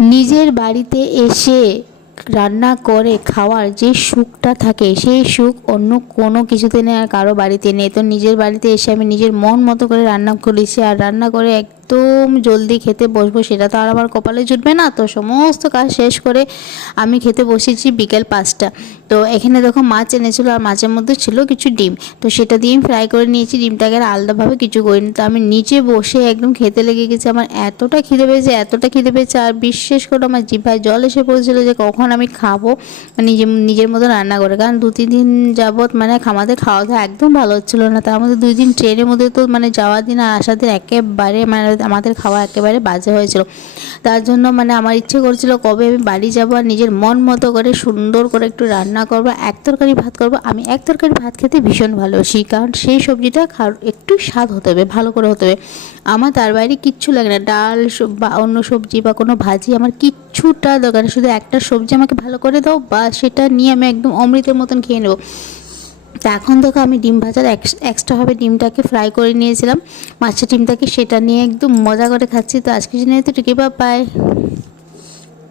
নিজের বাড়িতে এসে রান্না করে খাওয়ার যে সুখটা থাকে সেই সুখ অন্য কোনো কিছুতে নেই আর কারো বাড়িতে নেই। তো নিজের বাড়িতে এসে আমি নিজের মন মতো করে রান্না করেছি আর রান্না করে একদম জলদি খেতে বসবো, সেটা তো আর আমার কপালে জুটবে না। তো সমস্ত কাজ শেষ করে আমি খেতে বসেছি বিকেল 5টা। তো এখানে দেখো মাছ এনেছিল আর মাছের মধ্যে ছিল কিছু ডিম, তো সেটা দিয়ে আমি ফ্রাই করে নিয়েছি। ডিমটাকে আর আলাদাভাবে কিছু করিনি। তো আমি নিচে বসে একদম খেতে লেগে গেছি। আমার এতটা খিদে পেয়েছে আর বিশেষ করে আমার জিভায় জল এসে পড়েছিল যে কখন আমি খাবো নিজের মতো রান্না করে। কারণ 2-3 দিন যাবৎ মানে আমাদের খাওয়া দাওয়া একদম ভালো হচ্ছিলো না। তার মধ্যে 2 দিন ট্রেনের মধ্যে তো মানে যাওয়ার দিন আর আসার দিন একেবারে মানে আমাদের খাওয়া একেবারে বাজে হয়েছিল। তার জন্য মানে আমার ইচ্ছে করছিল কবে আমি বাড়ি যাবো আর নিজের মন মতো করে সুন্দর করে একটু রান্না করবো, এক তরকারি ভাত করবো। আমি এক তরকারি ভাত খেতে ভীষণ ভালোবাসি, কারণ সেই সবজিটা একটু স্বাদ হতে হবে, ভালো করে হতে হবে। আমার তার বাইরে কিচ্ছু লাগে না, ডাল বা অন্য সবজি বা কোনো ভাজি আমার কিচ্ছুটা দরকার নেই। শুধু একটা সবজি আমাকে ভালো করে দাও বা সেটা নিয়ে আমি একদম অমৃতের মতন খেয়ে নেবো। তো এখন দেখো আমি ডিম ভাজার এক্সট্রাভাবে ডিমটাকে ফ্রাই করে নিয়েছিলাম, মাছের ডিমটাকে, সেটা নিয়ে একদম মজা করে খাচ্ছি। তো আজকের জন্য তো টুকি, বাই।